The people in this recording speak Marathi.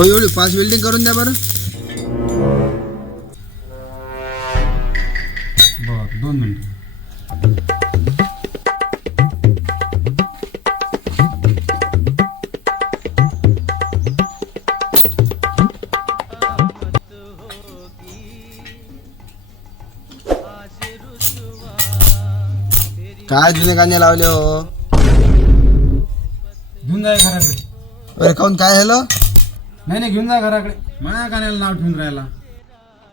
हो एवढी 5 वेल्डिंग करून द्या बरं. बर 2 मिनिट. काय जुने गाणे लावले हो. घेऊन जाय घराकडे. अरे काऊन काय झालं. नाही घेऊन जा घराकडे. माझ्या गाण्याला नाव ठेवून राहिला.